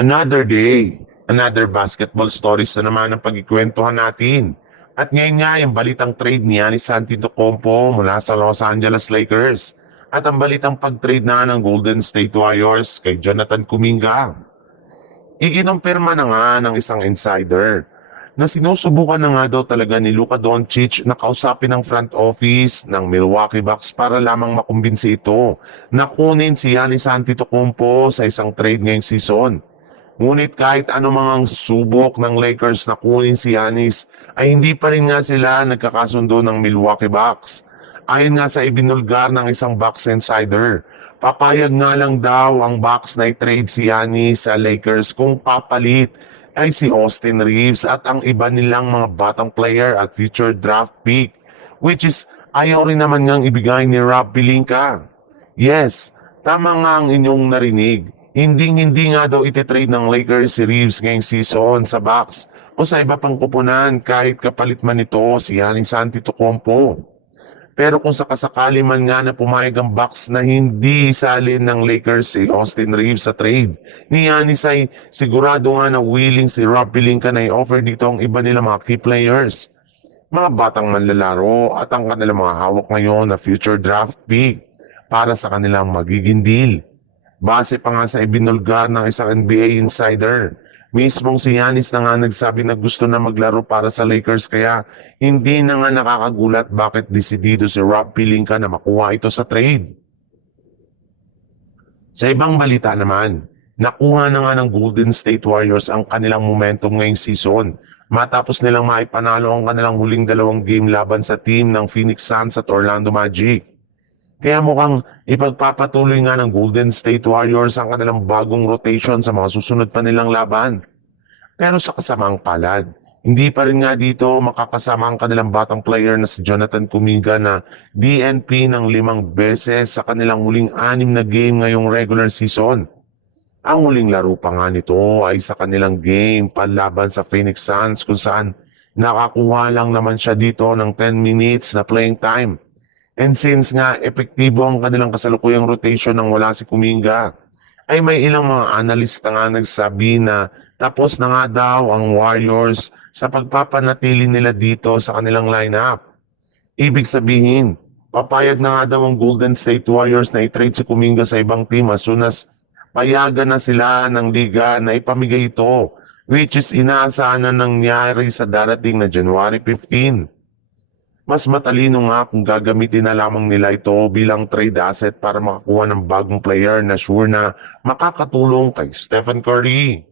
Another day, another basketball stories na naman ang pagkikwentuhan natin. At ngayon nga yung balitang trade ni Giannis Antetokounmpo mula sa Los Angeles Lakers. At ang balitang pag-trade na ng Golden State Warriors kay Jonathan Kuminga. Ikinumpirma na nga ng isang insider na sinusubukan na nga daw talaga ni Luka Doncic na kausapin ng front office ng Milwaukee Bucks para lamang makumbinsi ito na kunin si Giannis Antetokounmpo sa isang trade ngayong season. Ngunit kahit anumang subok ng Lakers na kunin si Giannis ay hindi pa rin nga sila nagkakasundo ng Milwaukee Bucks. Ayon nga sa ibinulgar ng isang Bucks insider, papayag nga lang daw ang Bucks na i-trade si Giannis sa Lakers kung papalit ay si Austin Reeves at ang iba nilang mga batang player at future draft pick, which is ayaw rin naman ngang ibigay ni Rob Pelinka. Yes, tama nga ang inyong narinig. Hindi nga daw ititrade ng Lakers si Reeves ngayong season sa Bucks o sa iba pang kupunan kahit kapalit man ito si Giannis Antetokounmpo. Pero kung sakasakali man nga na pumayag ang Bucks na hindi isalin ng Lakers si Austin Reeves sa trade, ni Giannis ay sigurado nga na willing si Rob Pelinka na i-offer dito ang iba nila mga key players, mga batang manlalaro at ang kanilang mga hawak ngayon na future draft pick para sa kanilang magiging deal. Base pa nga sa ibinulgar ng isang NBA insider, mismong si Giannis na nga nagsabi na gusto na maglaro para sa Lakers kaya hindi na nga nakakagulat bakit desidido si Rob Pelinka na makuha ito sa trade. Sa ibang balita naman, nakuha na nga ng Golden State Warriors ang kanilang momentum ngayong season matapos nilang maipanalo ang kanilang huling 2 game laban sa team ng Phoenix Suns at Orlando Magic. Kaya mukhang ipagpapatuloy nga ng Golden State Warriors ang kanilang bagong rotation sa mga susunod pa nilang laban. Pero sa kasamaang palad, hindi pa rin nga dito makakasama ang kanilang batang player na si Jonathan Kuminga na DNP ng 5 beses sa kanilang huling 6 na game ngayong regular season. Ang huling laro pa nga nito ay sa kanilang game panlaban sa Phoenix Suns kung saan nakakuha lang naman siya dito ng 10 minutes na playing time. And since nga epektibo ang kanilang kasalukuyang rotation nang wala si Kuminga, ay may ilang mga analista nga nagsabi na tapos na nga daw ang Warriors sa pagpapanatili nila dito sa kanilang lineup. Ibig sabihin, papayag na nga daw ang Golden State Warriors na i-trade si Kuminga sa ibang team as soon as payagan na sila ng liga na ipamigay ito, which is inaasahan na nangyari sa darating na January 15. Mas matalino nga kung gagamitin na lamang nila ito bilang trade asset para makakuha ng bagong player na sure na makakatulong kay Stephen Curry.